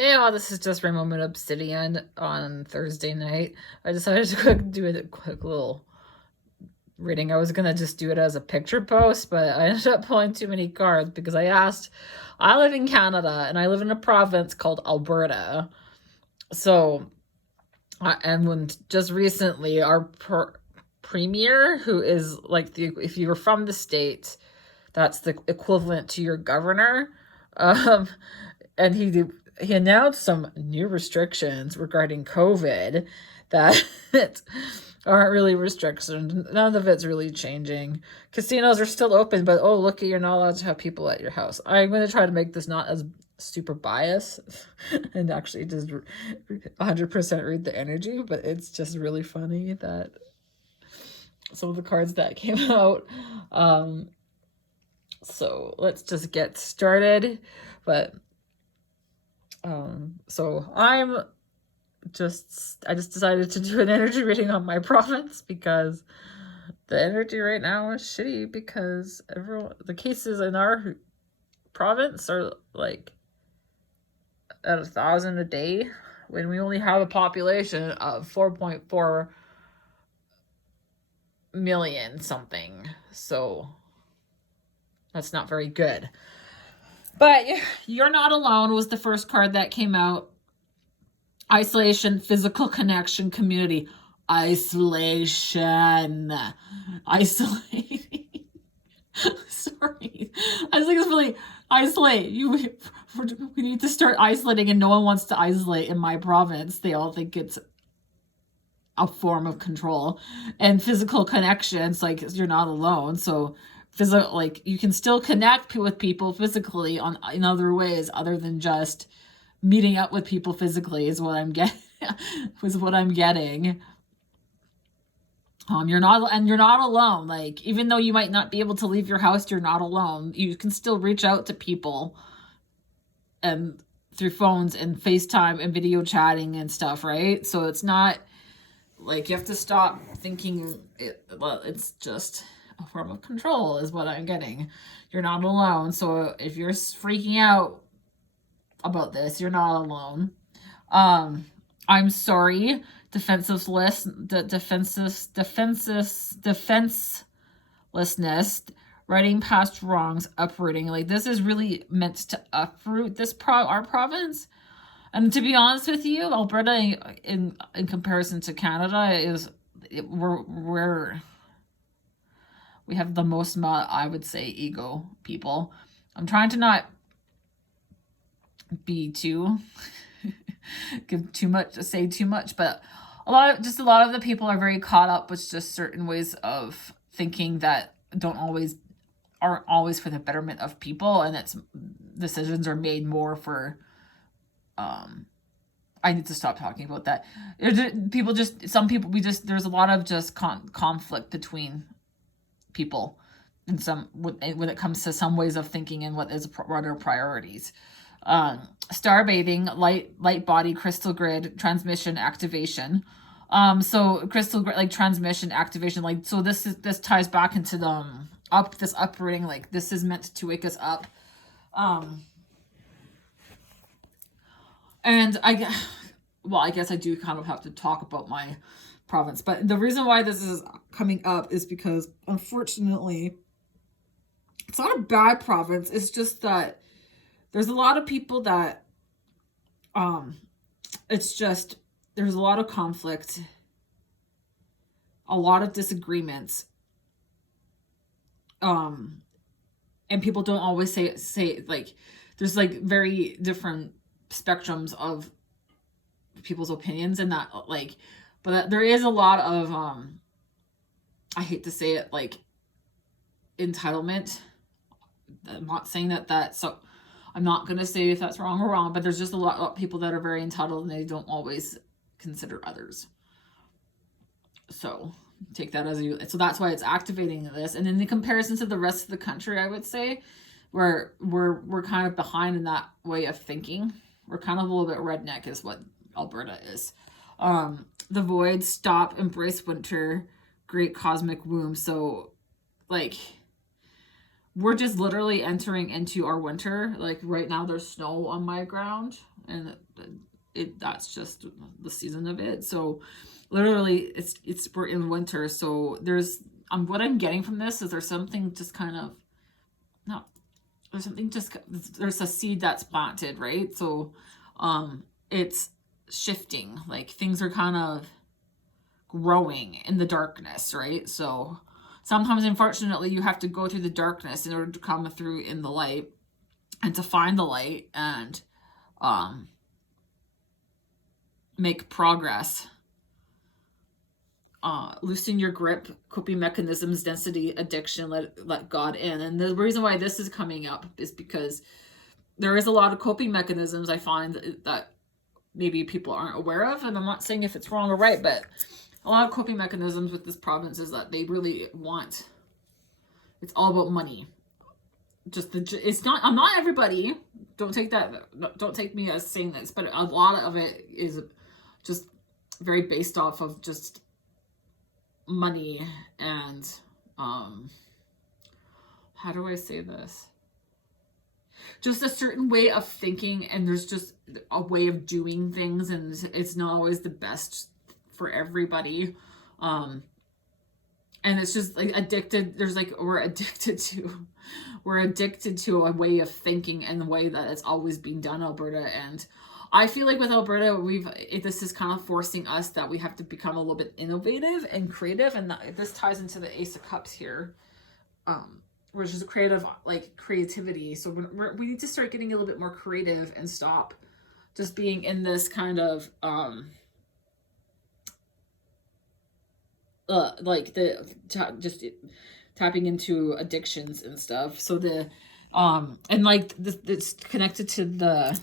Hey all, this is just Rainbow Moon Obsidian on Thursday night. I decided to do a quick little reading. I was gonna just do it as a picture post, but I ended up pulling too many cards because I live in Canada and I live in a province called Alberta. So, and when just recently our premier, who is like if you were from the state, that's the equivalent to your governor. Um, and he announced some new restrictions regarding COVID that aren't really restrictions. None of it's really changing. Casinos are still open, but oh, look, you're not allowed to have people at your house. I'm going to try to make this not as super biased and actually just 100% read the energy, but it's just really funny that some of the cards that came out. So let's just get started. But so I just decided to do an energy reading on my province because the energy right now is shitty because the cases in our province are like at 1,000 a day when we only have a population of 4.4 million something. So that's not very good. But you're not alone was the first card that came out. Isolation, physical connection, community. Isolation. Isolating. Sorry. I was like, it's really isolate. We need to start isolating, and no one wants to isolate in my province. They all think it's a form of control. And physical connections, like you're not alone. So physical, like you can still connect with people physically in other ways other than just meeting up with people physically is what I'm getting. You're not alone. Like, even though you might not be able to leave your house, you're not alone. You can still reach out to people and through phones and FaceTime and video chatting and stuff, right? So it's not like you have to stop thinking it's just a form of control is what I'm getting. You're not alone. So if you're freaking out about this, you're not alone. I'm sorry, defenselessness, writing past wrongs, uprooting. Like, this is really meant to uproot our province. And to be honest with you, Alberta, in comparison to Canada, we have the most, I would say, ego people. I'm trying to not be too say too much, but a lot of the people are very caught up with just certain ways of thinking that aren't always for the betterment of people, and it's decisions are made more for I need to stop talking about that. There's a lot of just conflict between people and when it comes to some ways of thinking and what are priorities. Star bathing, light body, crystal grid, transmission, activation. So crystal grid, like transmission, activation, like, so this ties back into this uprooting, like this is meant to wake us up. And I guess I do kind of have to talk about my province, but the reason why this is coming up is because, unfortunately, it's not a bad province. It's just that there's a lot of people that, it's just, there's a lot of conflict, a lot of disagreements, and people don't always say like, there's like very different spectrums of people's opinions, and that, like, but there is a lot of, I hate to say it, like, entitlement. I'm not saying so I'm not going to say if that's wrong or wrong, but there's just a lot of people that are very entitled and they don't always consider others. So take that as so that's why it's activating this. And in the comparison to the rest of the country, I would say we're kind of behind in that way of thinking. We're kind of a little bit redneck is what Alberta is. The void, stop, embrace winter, great cosmic womb. So, like, we're just literally entering into our winter. Like, right now there's snow on my ground and that's just the season of it. So literally we're in winter, so there's what I'm getting from this is there's something just kind of not there's something just there's a seed that's planted, right? So it's shifting, like things are kind of growing in the darkness, right? So sometimes, unfortunately, you have to go through the darkness in order to come through in the light and to find the light and make progress. Loosen your grip, coping mechanisms, density, addiction, let God in. And the reason why this is coming up is because there is a lot of coping mechanisms I find that maybe people aren't aware of. And I'm not saying if it's wrong or right, but a lot of coping mechanisms with this province is that they really want, it's all about money. It's not, I'm not everybody, don't take me as saying this, but a lot of it is just very based off of just money and how do I say this, just a certain way of thinking, and there's just a way of doing things, and it's not always the best for everybody. And it's just like addicted, there's like we're addicted to a way of thinking and the way that it's always been done, Alberta. And I feel like with Alberta, this is kind of forcing us that we have to become a little bit innovative and creative, and this ties into the Ace of Cups here, which is a creativity. So we need to start getting a little bit more creative and stop just being in this kind of just tapping into addictions and stuff. So and like this, it's connected to the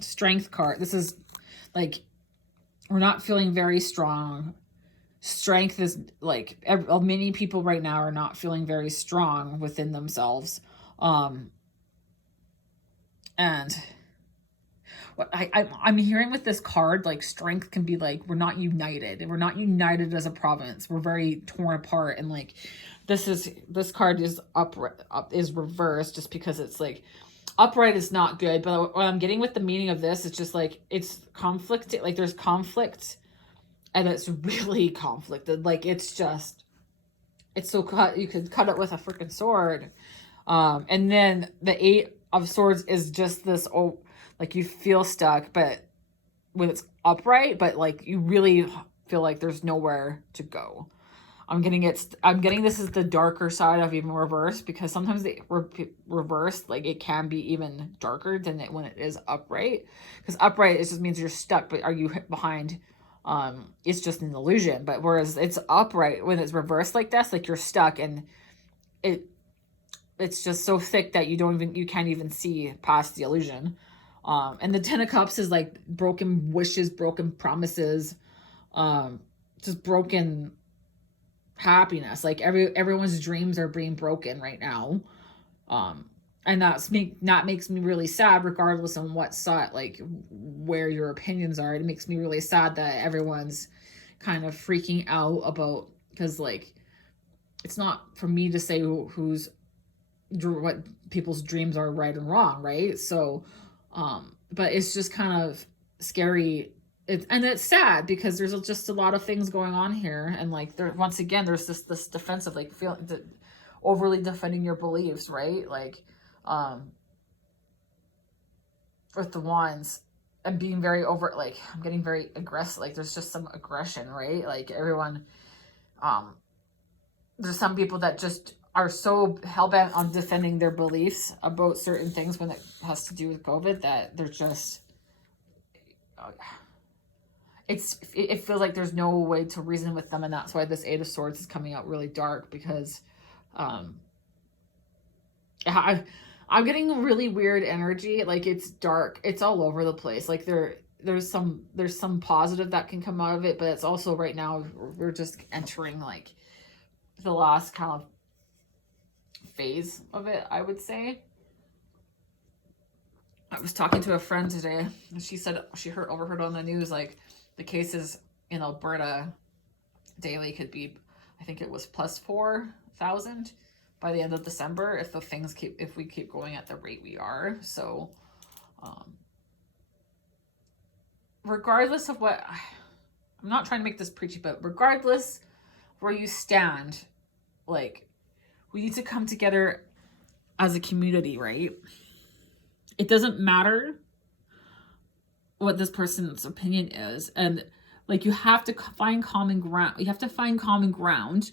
strength card. This is like we're not feeling very strong. Strength is like many people right now are not feeling very strong within themselves. And what I'm hearing with this card, like strength can be like we're not united as a province. We're very torn apart, and like this card is is reversed just because it's like upright is not good. But what I'm getting with the meaning of this is just like it's conflict, like there's conflict, and it's really conflicted. Like it's so cut, you could cut it with a freaking sword. And then the 8 of Swords is just this, like you feel stuck, but when it's upright, but like you really feel like there's nowhere to go. I'm getting this is the darker side of even reverse, because sometimes the reverse, like it can be even darker than it when it is upright. Because upright, it just means you're stuck, but are you behind? It's just an illusion. But whereas it's upright, when it's reversed like this, like you're stuck, and it's just so thick that you can't even see past the illusion. And the 10 of Cups is like broken wishes, broken promises, just broken happiness. Like everyone's dreams are being broken right now. And that makes me really sad, regardless on what side, like where your opinions are. It makes me really sad that everyone's kind of freaking out about, because like it's not for me to say what people's dreams are right and wrong, right? So but it's just kind of scary. And it's sad because there's just a lot of things going on here, and like once again there's this defensive, like overly defending your beliefs, right? Like with the Wands and being very like I'm getting very aggressive, like there's just some aggression, right? Like everyone, there's some people that just are so hell-bent on defending their beliefs about certain things when it has to do with COVID that they're just it feels like there's no way to reason with them. And that's why this 8 of Swords is coming out really dark, because I'm getting really weird energy. Like it's dark, it's all over the place. Like there's some positive that can come out of it, but it's also right now we're just entering like the last kind of phase of it, I would say. I was talking to a friend today, and she said she overheard on the news, like the cases in Alberta daily could be, I think it was plus 4,000 by the end of December if we keep going at the rate we are. So Um, regardless of what, I'm not trying to make this preachy, but regardless where you stand, like, we need to come together as a community, right? It doesn't matter what this person's opinion is. And like, you have to find common ground. You have to find common ground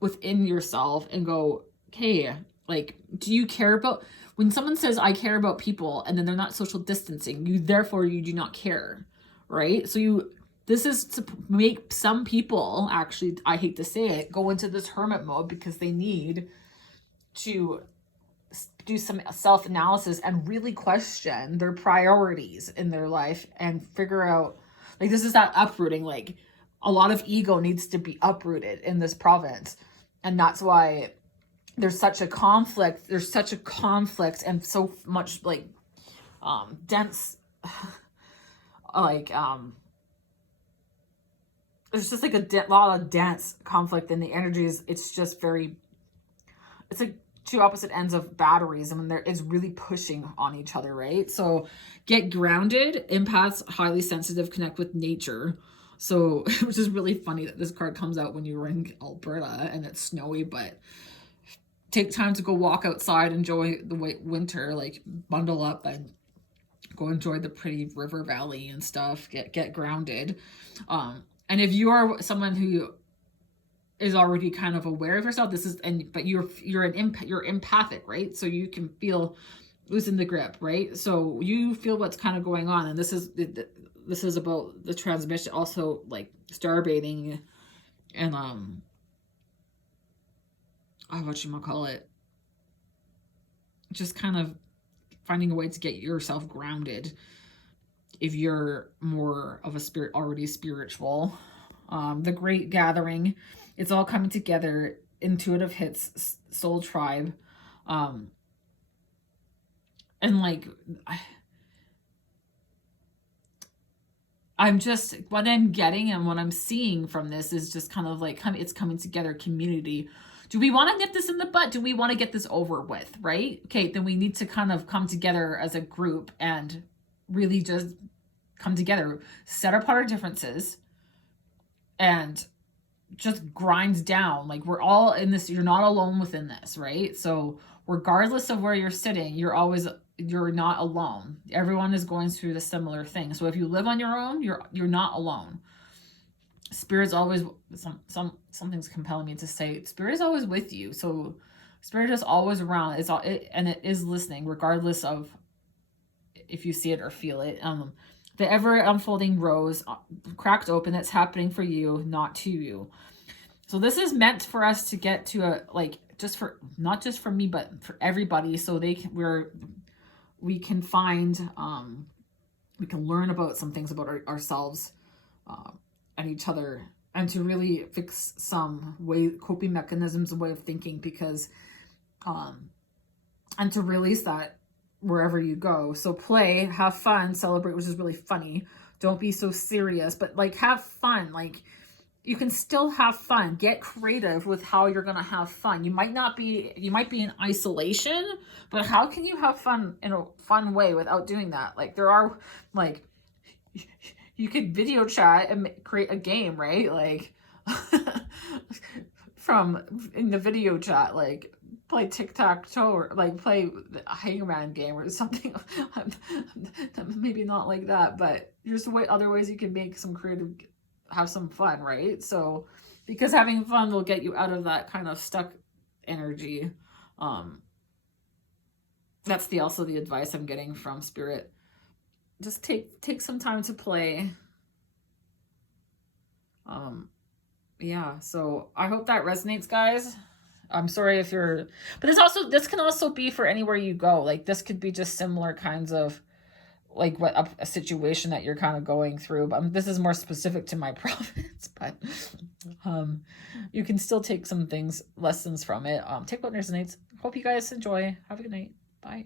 within yourself and go, okay, like, do you care about, when someone says I care about people and then they're not social distancing, you do not care, right? So this is to make some people, actually, I hate to say it, go into this hermit mode because they need to do some self-analysis and really question their priorities in their life and figure out, like, this is that uprooting. Like, a lot of ego needs to be uprooted in this province, and that's why there's such a conflict and so much like dense like there's just like a lot of dense conflict in the energies. It's just very, it's like two opposite ends of batteries, and there is really pushing on each other, right? So get grounded. Empaths, highly sensitive, connect with nature. So, which is really funny that this card comes out when you're in Alberta and it's snowy, but take time to go walk outside, enjoy the winter, like bundle up and go enjoy the pretty river valley and stuff. Get grounded. And if you are someone who is already kind of aware of yourself, but you're empathic, right? So you can feel, loosen the grip, right? So you feel what's kind of going on, and this is about the transmission, also like star bathing and whatchamacallit, just kind of finding a way to get yourself grounded if you're more of a spirit, already spiritual. The Great Gathering, it's all coming together. Intuitive hits, soul tribe. And like, I'm just, what I'm getting and what I'm seeing from this is just kind of like, it's coming together, community. Do we want to nip this in the butt? Do we want to get this over with, right? Okay, then we need to kind of come together as a group and really just come together, set apart our differences, and just grind down. Like, we're all in this. You're not alone within this, right? So regardless of where you're sitting, you're not alone. Everyone is going through the similar thing. So if you live on your own, you're not alone. Spirit's always, something's compelling me to say, Spirit is always with you. So Spirit is always around. And it is listening, regardless of if you see it or feel it. The ever unfolding rose cracked open, that's happening for you, not to you. So this is meant for us to get to a, like, not just for me, but for everybody. So we can find, we can learn about some things about ourselves and each other, and to really fix some coping mechanisms, a way of thinking, because, and to release that wherever you go. So play, have fun, celebrate, which is really funny. Don't be so serious, but like, have fun. Like, you can still have fun. Get creative with how you're going to have fun. You might be in isolation, but how can you have fun in a fun way without doing that? Like, there are, like, you could video chat and create a game, right? Like, in the video chat, like, play tic-tac-toe, or like play a hangman game or something. Maybe not like that, but there's other ways you can make some creative, have some fun, right? So, because having fun will get you out of that kind of stuck energy. That's also the advice I'm getting from Spirit. Just take some time to play. Yeah, so I hope that resonates, guys. I'm sorry if you're, but this can also be for anywhere you go. Like, this could be just similar kinds of, like, what a situation that you're kind of going through. But this is more specific to my province, but you can still take some lessons from it. Take what resonates. Hope you guys enjoy. Have a good night. Bye.